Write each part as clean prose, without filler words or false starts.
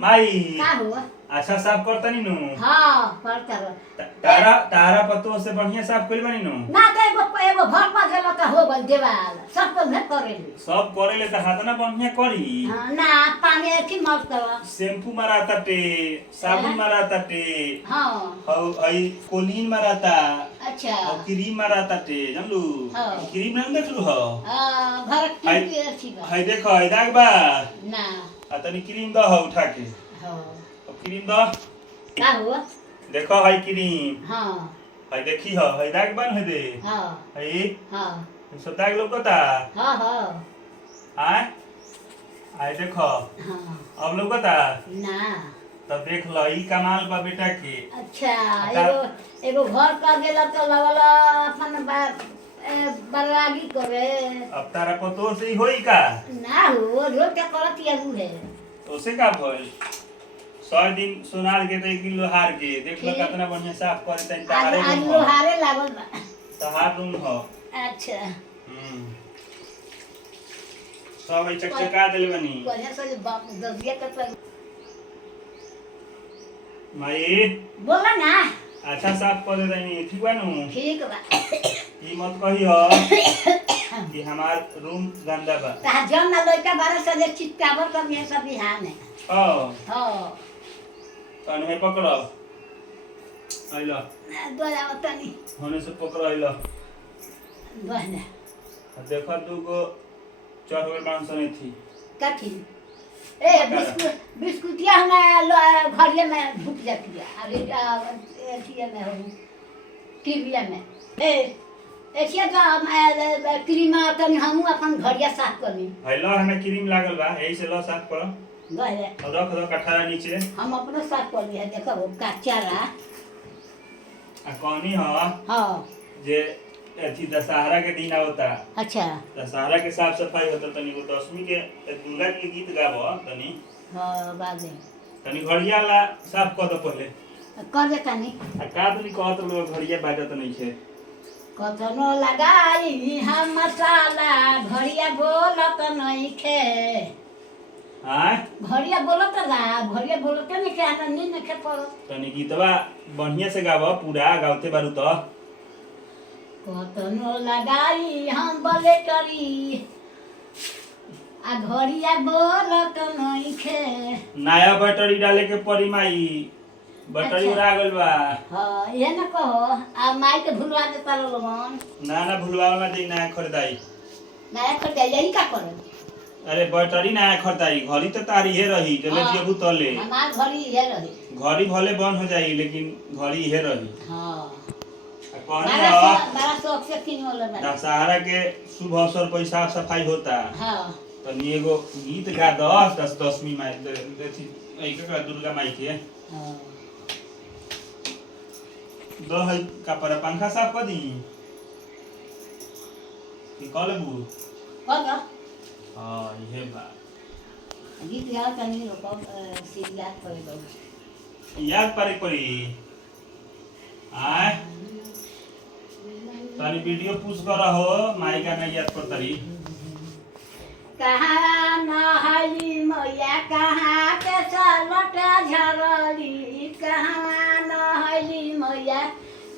माई का हुआ? अच्छा साफ करता नी नु। हाँ करता रहो। तारा तारा पतो से बढ़िया साफ कइल बानी नु। ना तो एगो भर पा गेलो तो हो गल देवाल सब तो भेट करेली। सब करेले त हाथ ना बढ़िया करी। हाँ ना पानी अच्छी मत करो। शैम्पू माराता टे, साबुन माराता टे, हाँ हौ हई कोलीन माराता, अच्छा हौ क्रीम माराता टे, जानलू। हाँ। क्रीम ना देखलू हो। घर की अच्छी बा। हई देखो हई दाग बा। ना आ तनी क्रीम द हो उठा के। हाँ अब क्रीम द। का हुआ? देखो हई क्रीम। हाँ हई देखी हो हई दाग बन है दे। हाँ हई हाँ सब दाग लौकता। हाँ हाँ आय आय देखो हाँ अब लौकता। ना तब देख लो ई कमाल बा बेटा के। अच्छा एगो घर का गेला तो लगला अपन बर्बादी करे। अब तारा पतो से ही होई का। ना हो रोज क्या करत है वो है। ओसे का भइल 100 दिन सोनार के त 1 दिन लोहार के देख लो ठीक। कितना बढ़िया साफ करे तन आज तारे आज रूम हो। लोहारे लागल बा। तहार रूम हो। अच्छा सब ई चकचका देले बनी। बढ़िया से बाप दसिया के पर माई बोला ना। अच्छा साफ कर दे तनी ठीक बा नु। ठीक बा। ई मत कही हो कि हमार रूम गंदा बा। ता जन ना लइका बारे से जे चित्तावर कर ये सब बिहान है। हां हां तने है पकड़ो। आइलो दोया तनी होने से पकड़ो आइलो। दोया देखो तू को चढ़ गए मांस नहीं थी। काठी ए बिस्कुटिया हमें घरिया में ढुक जाती है। अरे एथिया में हो टीविया में ए एथिया तो क्रीमा तनी हमू अपन घरिया साफ करनी। हेलो हमें क्रीम लागल बा यही से लो साफ करो। गए और रख दो कठारा नीचे। हम अपना साफ कर लिया देखो वो कच्चा रहा। आ कौनी हो हां जे अथी दशहरा के दिन आवता। अच्छा दशहरा के साफ सफाई होता तनी वो दशमी के दुर्गा के गीत गाबो तनी। हां बाद में तनी घड़िया ला साफ कर दो पहले। कर दे तनी आ का तनी कहत लोग घड़िया बाजत नहीं छे। कथनो लगाई हम मसाला घड़िया बोलत नहीं खे। हां घड़िया बोलत नहीं खे हमरा नींद नहीं खे पड़ो। तनी गीतवा बढ़िया से गाबो पूरा गावते बारू तो। कथनो लगाई हम बोले करी आ घड़िया बोलत नहीं खे। नया बैटरी डाले के पड़ी माई। बैटरी अच्छा। उड़ा गइल बा। हां ये न कहो आ माई के भुलवा दे तारो लोगन। ना भुलवावा में दी नया खरीदाई। नया खरीद यही का करे। अरे बैटरी नया खरीदाई घड़ी तो तारी है रही जले हाँ। जेबू तले। हमार घड़ी ये रही। घड़ी भले बंद हो जाई लेकिन घड़ी है रही। हां कौन बड़ा शौक से किन वाला बा। दशहरा के शुभ अवसर पर साफ सफाई होता। हां तनी एगो गीत गा दशमी माई देती का दुर्गा माई के। हां दो है कपड़ा पंखा साफ कर दी कि कॉल बू। होगा हां ये बा गीत याद तनी लोग सीध याद करे दो। याद पारे पड़ी। आय तारी वीडियो पुश करा हो माई का नहीं याद करता रही। कहाँ नहली मैया कहाँ के सलट झरली। कहाँ नहली मैया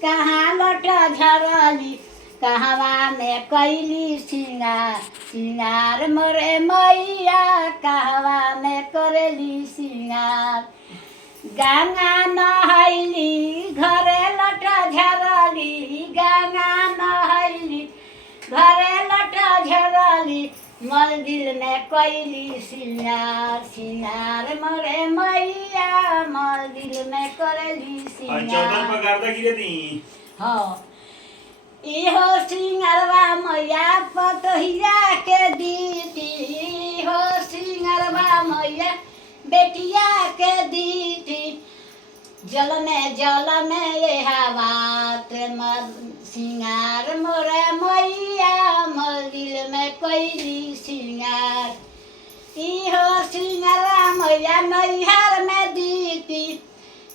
कहाँ लट झरली। कहवा में कैली सिंगार सिंगार मोरे मैया कहवा में करेली सिंगार। गंगा नहैली घरे लट झरली। गंगा नहैली घरे लट झरली। मंदिर में कैली सिंगार सिंगार मोरे मैया मंदिर में करेली चौदर सिंगार। पर गर्दा गिरे दी। हाँ इहो सिंगरवा मैया पतोहिया के दीदी। इहो सिंगरवा मैया बेटिया के दीदी। जल में ये हवात सिंगार मोरे मैया मंदिर में कैली सिंगार। इहो सिंगरवा मैया नैहर में दीदी।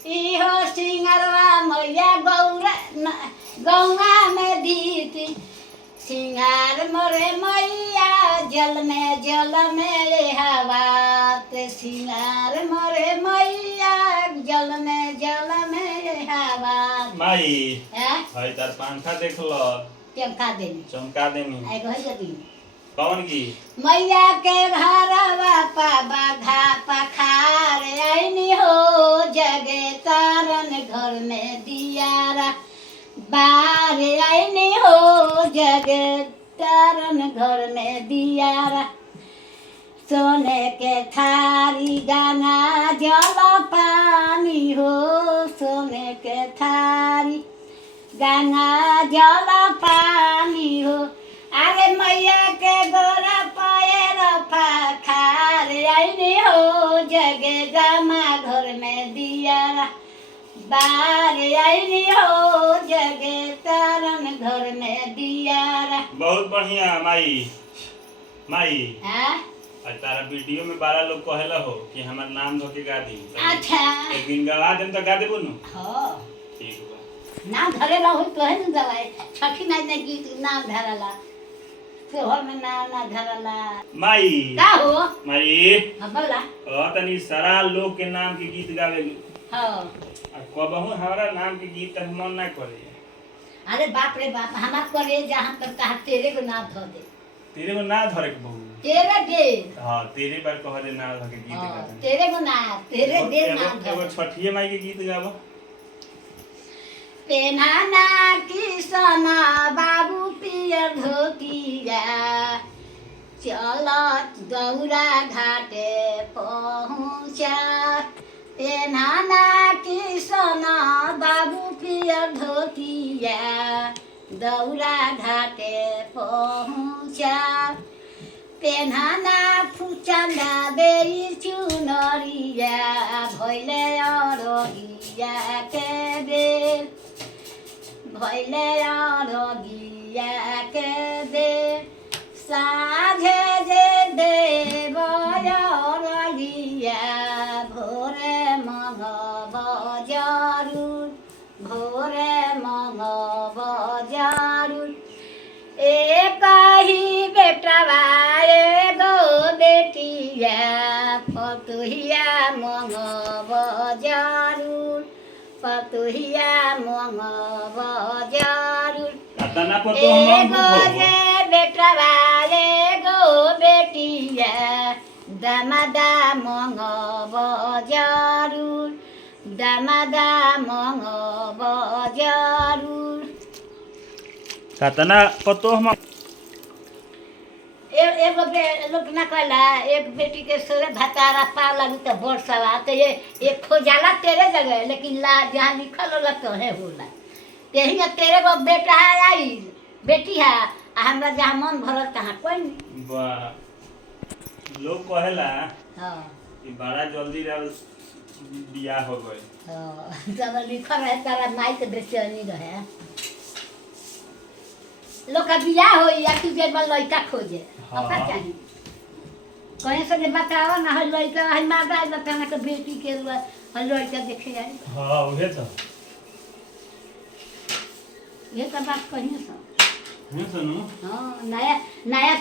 इहो सिंगरवा मैया गौवा में दीदी। सिंगार मोरे मैया जल में ये हवात सिंगार मोरे मैया जल में हवा माई हैं हई तार पंखा देख लो चमका देनी चमका देनी आई गई जदी कौन की मैया के घरवा पाबा घा पखार आईनी हो जगे तारन घर में दियारा बाहर आईनी हो जगे तारन घर में दियारा सोने के थारी गाना जल पानी हो सोने के थारी गाना जल पानी हो अरे मैया के गोरा पैर पखार आईनी हो जगे जमा घर में दियारा बाहर आईनी हो जगे तारन घर में दियारा बहुत बढ़िया माई माई हाँ तारा वीडियो में बारह लोग कहेला हो कि हमार नाम धोके गा दी अच्छा एक दिन गवा देम तो गा देबो नु हाँ ठीक बा नाम धरेला हो तो है न दवाई छठी माई ने गीत नाम धरला सोहर में ना धरला माई का हो माई हाँ बोला तनी सारा लोग के नाम के गीत गावे हाँ आ कबहू हमारा नाम के गीत तक मन ना करे अरे बाप रे बाप हमार करे जहाँ तक कहा तेरे को नाम धो दे तेरे को ना धरे के बहू तेरे दे हां तेरे बार कह दे ना धके गीत हाँ, गा दे तेरे को ना तेरे दे नाम धो एगो दे छठिए माई के गीत गाबो पेनाना किसना बाबू पियर धोतिया चलत दौरा घाटे पहुँचा पेनाना किसना बाबू पियर धोतिया दौरा घाटे पहुँचा पेनाना फुचंदा बेरी चुनरिया भैले अरगिया के बेर भैले अरगिया के बेर साझे जे देव अरगिया भोरे मगब जरूर भोरे मगब जरूर एक ही बेटवा एगो बेटिया पतुहिया मंगब जरूर पतुहिया मंगब जरूर तना पर तो हम एगो जे बेटवा एगो बेटिया दामादा मंगब जरूर दामादा मंगब जरूर तना पतो हम एगो लोग ना कहला एक बेटी के सोरे भतारा पार लगी तो बोर सवा तो ये एक खोजाला तेरे जगह लेकिन ला जहाँ लिखल होला तो है होला तेही तेरे को बेटा है आई बेटी है आ हमरा जहाँ मन भरल तहाँ कोई नहीं वाह लोग कहेला हाँ कि बड़ा जल्दी बियाह हो गए हाँ जब लिखल रहे तारा माई के बेचैनी रहे लोग का बियाह हो या कि जे लड़का खोजे हाँ। पता चाहिए कहीं से जे बताओ ना है लड़का है मादा बताना के बेटी के है लड़का देखे आई हां उहे तो ये तो बात कहिए सब है सुनो हाँ नया नया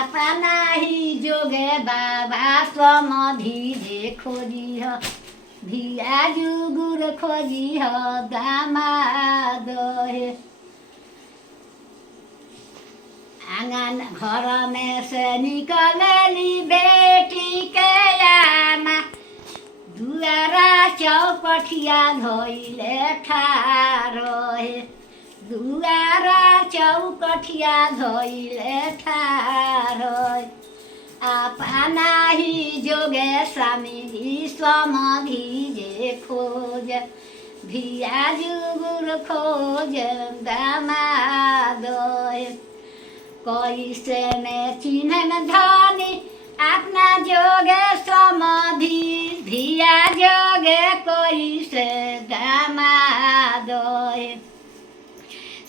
अपना ही जोगे बाबा समधि जे खोजी ह धिया जुगुर खोजी ह दामाद हे आंगन घर में से निकलली बेटी के आमा दुआरा चौपटिया धोइले ठारो हे दुआरा चौकठिया धोइले ठारो अपना ही जोगे स्वामी समधि जे खोज धिया जुगुर खोज दामाद कैसे में चिन्हन धनी अपना जोगे समधि धिया जोगे कैसे दामाद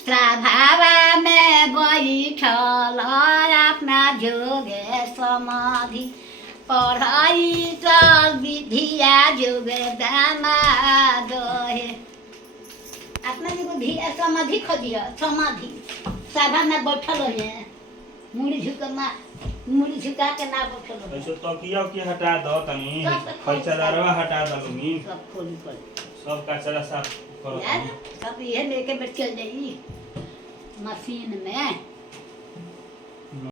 सभावा में बैठल अपना जोगे समाधि पढ़ाई चल विधिया जोगे दामाद अपना जो धिया समाधि खोजिए समाधि सभा में बैठल है मुड़ी झुक मुड़ी छिटा के ना बोलो ऐसे तकिया की हटा दो तनी सब पैसादारवा हटा दलुनी सब खोल खोल सब कचरा साफ करो यार सब ये लेके बैठ चल जाइए मशीन में